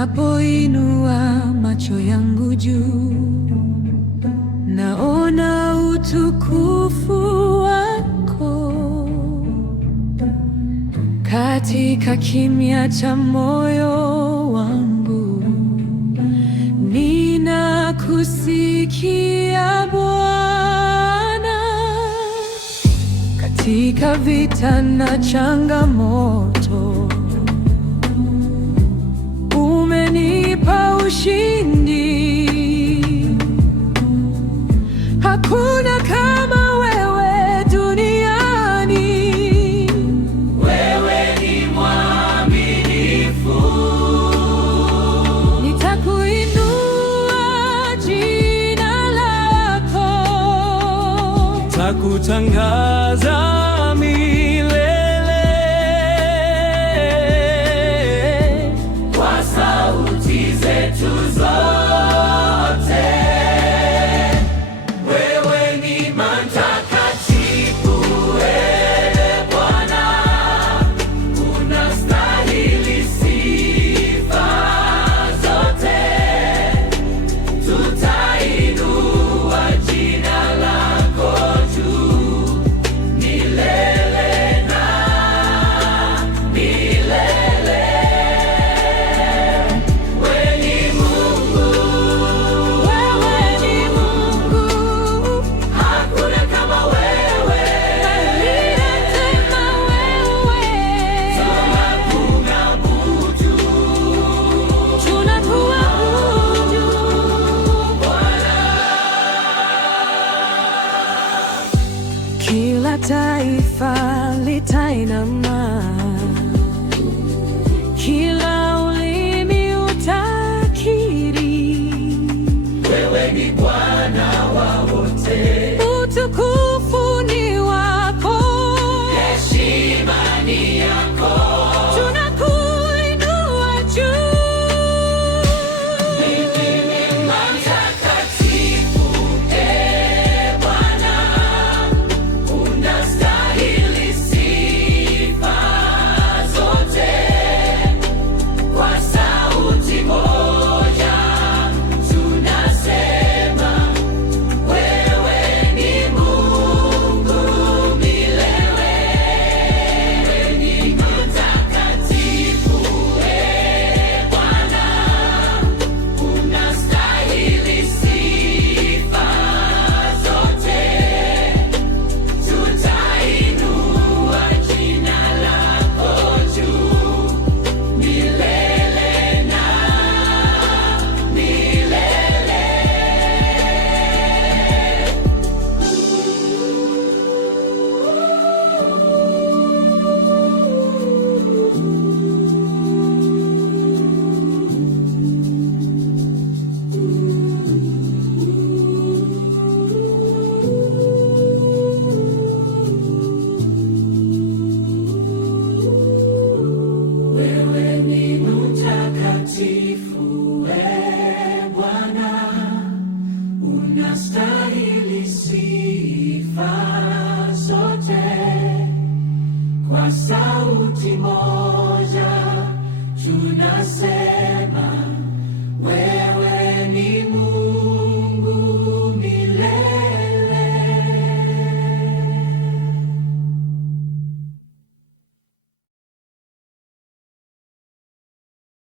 Ninapoinua macho yangu juu, naona utukufu wako. Katika kimya cha moyo wangu, ninakusikia Bwana. Katika vita na changamoto, umenipa ushindi. Hakuna kama wewe duniani. Wewe ni mwaminifu. Nitakuinua jina lako, Takutangaza milele kwa sauti zetu zote. Wewe ni mtakatifu, Bwana, unastahili sifa zote. Tutainua jina lako juu milele na milele. Wewe ni Mungu, wewe ni Mungu. hakuna kama wewe. Aliyetema wewe, Tunakuabudu tunakuabudu. Kila taifa litainama, kila ulimi utakiri, wewe ni Bwana wa wote. utukufu ni wako. Heshima ni yako. Tunakuinua juu. Mtakatifu, Bwana, unastahili sifa zote. Kwa sauti moja tunasema, wewe ni Mungu milele. Wewe ni mtakatifu, Bwana, unastahili sifa zote. Tutainua jina lako juu milele na milele. Wewe ni mtakatifu, Bwana, unastahili sifa zote. Kwa sauti moja tunasema